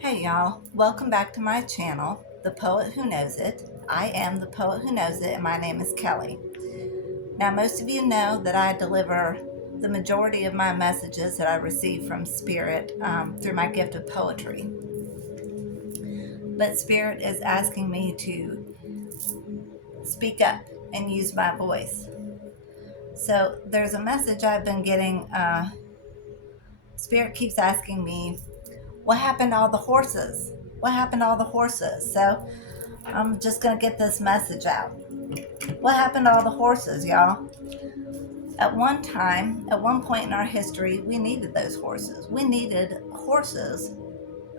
Hey y'all, welcome back to my channel, The Poet Who Knows It. I am The Poet Who Knows It, and my name is Kelly. Now, most of you know that I deliver the majority of my messages that I receive from Spirit through my gift of poetry. But Spirit is asking me to speak up and use my voice. So there's a message I've been getting. Spirit keeps asking me, what happened to all the horses? What happened to all the horses? So I'm just going to get this message out. What happened to all the horses, y'all? At one point in our history, we needed those horses. We needed horses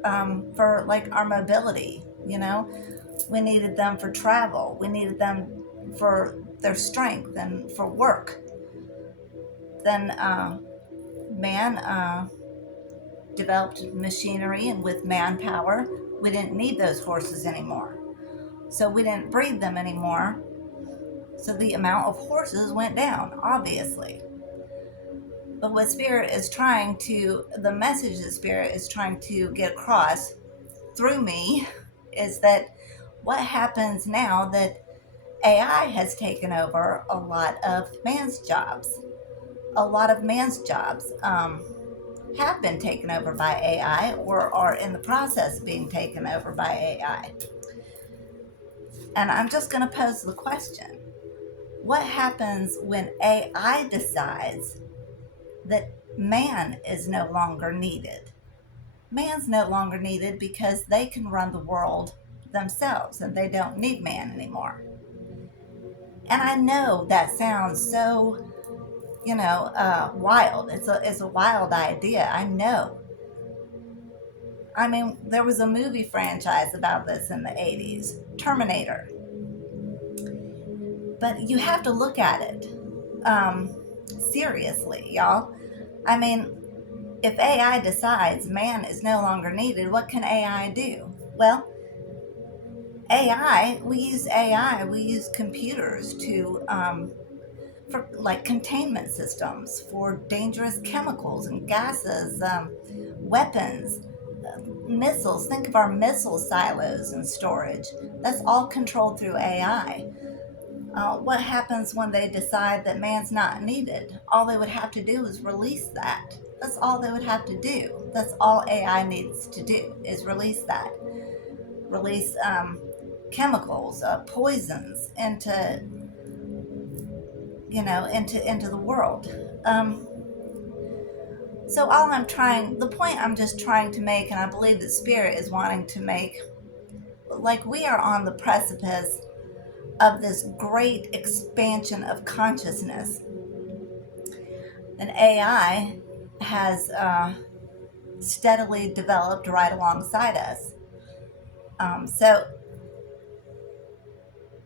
for like our mobility, We needed them for travel. We needed them for their strength and for work. Then man developed machinery, and with manpower, we didn't need those horses anymore. So we didn't breed them anymore. So the amount of horses went down, obviously. But what the message that Spirit is trying to get across through me is that what happens now that AI has taken over a lot of man's jobs. A lot of man's jobs have been taken over by AI or are in the process of being taken over by AI. And I'm just going to pose the question, what happens when AI decides that man is no longer needed? Man's no longer needed because they can run the world themselves and they don't need man anymore. And I know that sounds so, wild. It's a wild idea. I know. I mean, there was a movie franchise about this in the 80s, Terminator. But you have to look at it seriously, y'all. I mean, if AI decides man is no longer needed, what can AI do? Well, we use computers for like containment systems for dangerous chemicals and gases, weapons, missiles. Think of our missile silos and storage. That's all controlled through AI. What happens when they decide that man's not needed? All they would have to do is release that. That's all they would have to do. That's all AI needs to do is release that. Release chemicals, poisons into the world. So the point I'm just trying to make, and I believe that Spirit is wanting to make, like we are on the precipice of this great expansion of consciousness. And AI has steadily developed right alongside us. So,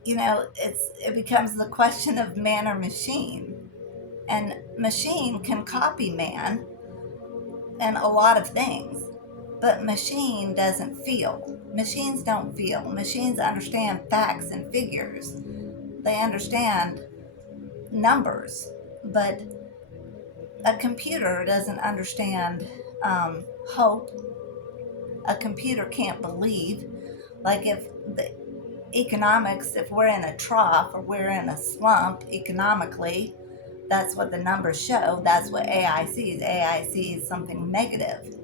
it becomes the question of man or machine. And machine can copy man and a lot of things, but machine doesn't feel. Machines don't feel. Machines understand facts and figures. They understand numbers, but a computer doesn't understand hope. A computer can't believe. Like if if we're in a trough or we're in a slump economically, that's what the numbers show. That's what AI sees. AI sees something negative.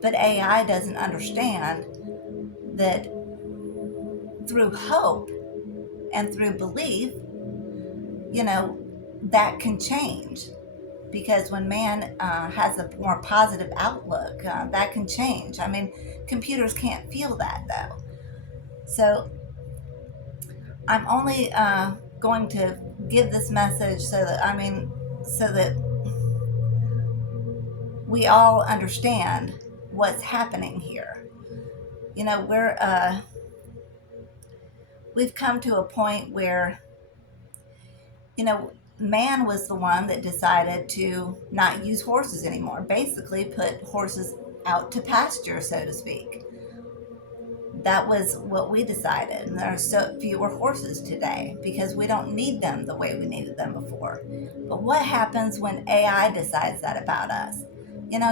But AI doesn't understand that through hope and through belief, that can change. Because when man has a more positive outlook, that can change. I mean, computers can't feel that though. So I'm only going to give this message so that we all understand what's happening here. We've come to a point where, man was the one that decided to not use horses anymore, basically put horses out to pasture, so to speak. That was what we decided. And there are so fewer horses today because we don't need them the way we needed them before. But what happens when AI decides that about us?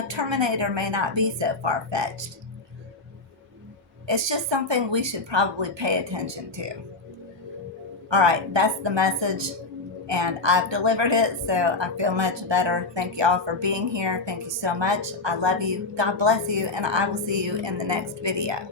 Terminator may not be so far-fetched. It's just something we should probably pay attention to. All right, that's the message, and I've delivered it, so I feel much better. Thank y'all for being here. Thank you so much. I love you. God bless you, and I will see you in the next video.